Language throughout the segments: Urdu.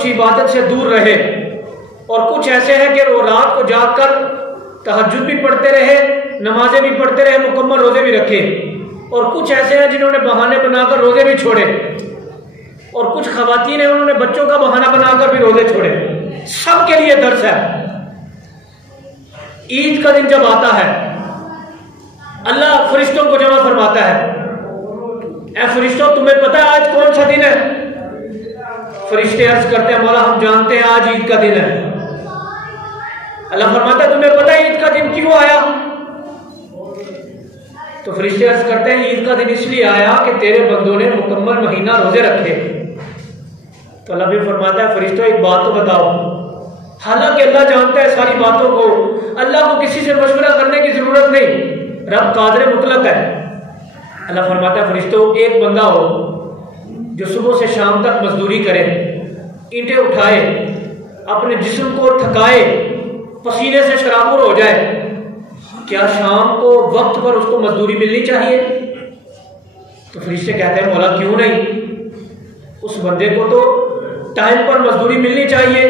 عبادت سے دور رہے، اور کچھ ایسے ہیں کہ وہ رات کو جاگ کر تہجد بھی پڑھتے رہے، نمازیں بھی پڑھتے رہے، مکمل روزے بھی رکھے، اور کچھ ایسے ہیں جنہوں نے بہانے بنا کر روزے بھی چھوڑے، اور کچھ خواتین ہیں انہوں نے بچوں کا بہانہ بنا کر بھی روزے چھوڑے۔ سب کے لیے درس ہے۔ عید کا دن جب آتا ہے اللہ فرشتوں کو جمع فرماتا ہے، اے فرشتوں تمہیں پتہ ہے آج کون سا دن ہے؟ فرشتے عرض کرتے ہیں مولا ہم جانتے ہیں آج عید کا دن ہے۔ اللہ فرماتا ہے تمہیں پتہ ہے عید کا دن کیوں آیا؟ تو فرشتے عرض کرتے ہیں عید کا دن اس لیے آیا کہ تیرے بندوں نے مکمل مہینہ روزے رکھے۔ تو اللہ بھی فرماتا ہے فرشتوں ایک بات تو بتاؤ، حالانکہ اللہ جانتا ہے ساری باتوں کو، اللہ کو کسی سے مشورہ کرنے کی ضرورت نہیں، رب قادر مطلق ہے۔ اللہ فرماتا ہے فرشتوں ایک بندہ ہو جو صبح سے شام تک مزدوری کرے، اینٹیں اٹھائے، اپنے جسم کو تھکائے، پسینے سے شرابور ہو جائے، کیا شام کو وقت پر اس کو مزدوری ملنی چاہیے؟ تو فرشتے کہتے ہیں مولا کیوں نہیں، اس بندے کو تو ٹائم پر مزدوری ملنی چاہیے،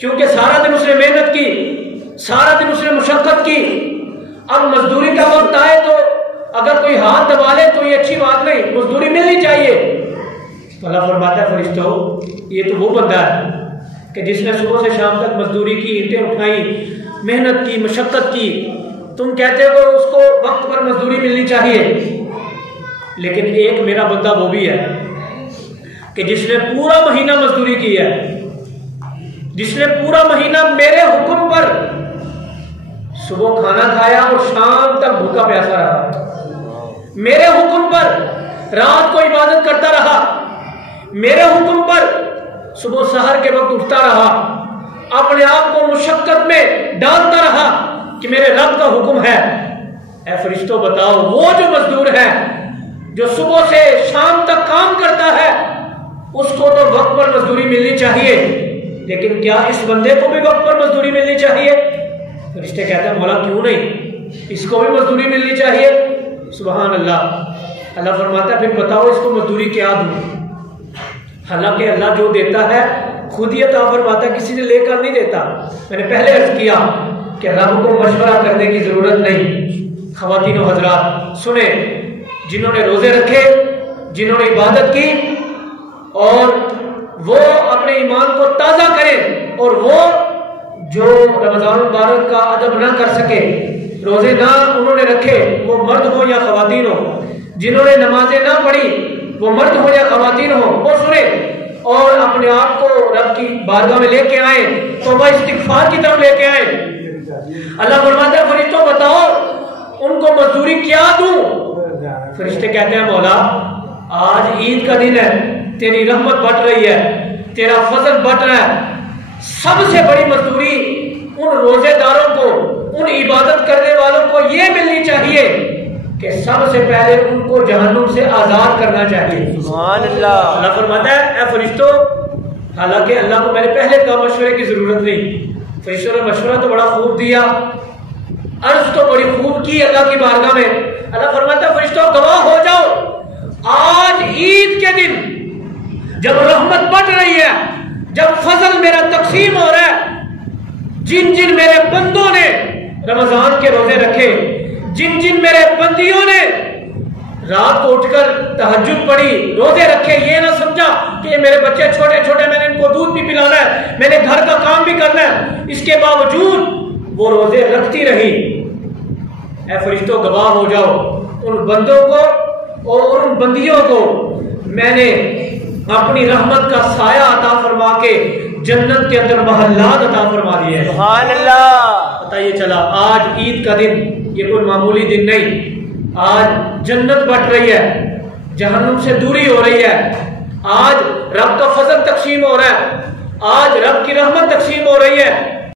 کیونکہ سارا دن اس نے محنت کی، سارا دن اس نے مشقت کی، اب مزدوری کا وقت آئے تو اگر کوئی ہاتھ دبا لے تو یہ اچھی بات نہیں، مزدوری ملنی چاہیے۔ تو اللہ فرماتا ہے فرشتوں یہ تو وہ بندہ ہے کہ جس نے صبح سے شام تک مزدوری کی، اینٹیں اٹھائی، محنت کی، مشقت کی، تم کہتے ہو اس کو وقت پر مزدوری ملنی چاہیے، لیکن ایک میرا بندہ وہ بھی ہے کہ جس نے پورا مہینہ مزدوری کی ہے، جس نے پورا مہینہ میرے حکم پر صبح کھانا کھایا اور شام تک بھوکا پیاسا رہا، میرے حکم پر رات کو عبادت کرتا رہا، میرے حکم پر صبح سحر کے وقت اٹھتا رہا، اپنے آپ کو مشقت میں ڈالتا رہا کہ میرے رب کا حکم ہے۔ اے فرشتوں بتاؤ وہ جو مزدور ہے جو صبح سے شام تک کام کرتا ہے اس کو تو وقت پر مزدوری ملنی چاہیے، لیکن کیا اس بندے کو بھی وقت پر مزدوری ملنی چاہیے؟ فرشتے کہتے ہیں مولا کیوں نہیں، اس کو بھی مزدوری ملنی چاہیے۔ سبحان اللہ۔ اللہ فرماتا ہے پھر بتاؤ اس کو مزدوری کیا دوں؟ حالانکہ اللہ جو دیتا ہے خود ہی عطا فرماتا ہے، کسی نے لے کر نہیں دیتا۔ میں نے پہلے عرض کیا کہ رب کو مشورہ کرنے کی ضرورت نہیں۔ خواتین و حضرات سنیں، جنہوں نے روزے رکھے، جنہوں نے عبادت کی، اور وہ اپنے ایمان کو تازہ کریں، اور وہ جو رمضان المبارک کا ادب نہ کر سکے، روزے نہ انہوں نے رکھے، وہ مرد ہو یا خواتین ہو، جنہوں نے نمازیں نہ پڑھی وہ مرد ہو یا خواتین ہو، وہ سنیں اور اپنے آپ کو رب کی بارگاہ میں لے کے آئیں، توبہ استغفار کی طرف لے کے آئیں۔ اللہ فرماتا ہے فرشتوں بتاؤ ان کو مزدوری کیا دوں؟ فرشتے کہتے ہیں مولا آج عید کا دن ہے، تیری رحمت بٹ رہی ہے، تیرا فضل بٹ رہا ہے، سب سے بڑی مزدوری ان روزے داروں کو، ان عبادت کرنے والوں کو یہ ملنی چاہیے کہ سب سے پہلے ان کو جہنم سے آزاد کرنا چاہیے۔ سبحان اللہ۔ اللہ فرماتا ہے اے فرشتوں، حالانکہ اللہ کو میں نے پہلے کہا مشورے کی ضرورت نہیں، فرشتوں نے مشورہ تو بڑا خوب دیا، عرض تو بڑی خوب کی اللہ کی بارگاہ میں۔ اللہ فرماتا ہے فرشتوں گواہ ہو جاؤ، آج عید کے دن جب رحمت بٹ رہی ہے، جب فضل میرا تقسیم ہو رہا ہے، جن جن میرے بندوں نے رمضان کے روزے رکھے، جن جن میرے بندیوں نے رات کو اٹھ کر تہجد پڑھی، روزے رکھے، یہ نہ سمجھا کہ یہ میرے بچے چھوٹے چھوٹے میں نے ان کو دودھ بھی پلانا ہے، میں نے گھر کا کام بھی کرنا ہے، اس کے باوجود وہ روزے رکھتی رہی، اے فرشتوں گواہ ہو جاؤ، ان بندوں کو اور ان بندیوں کو میں نے اپنی رحمت کا سایہ عطا فرما کے جنت کے اندر محلات عطا فرما دیے۔ سبحان اللہ۔ پتہ یہ چلا آج عید کا دن یہ کوئی معمولی دن نہیں، آج جنت بٹ رہی ہے، جہنم سے دوری ہو رہی ہے، آج رب کا فضل تقسیم ہو رہا ہے، آج رب کی رحمت تقسیم ہو رہی ہے،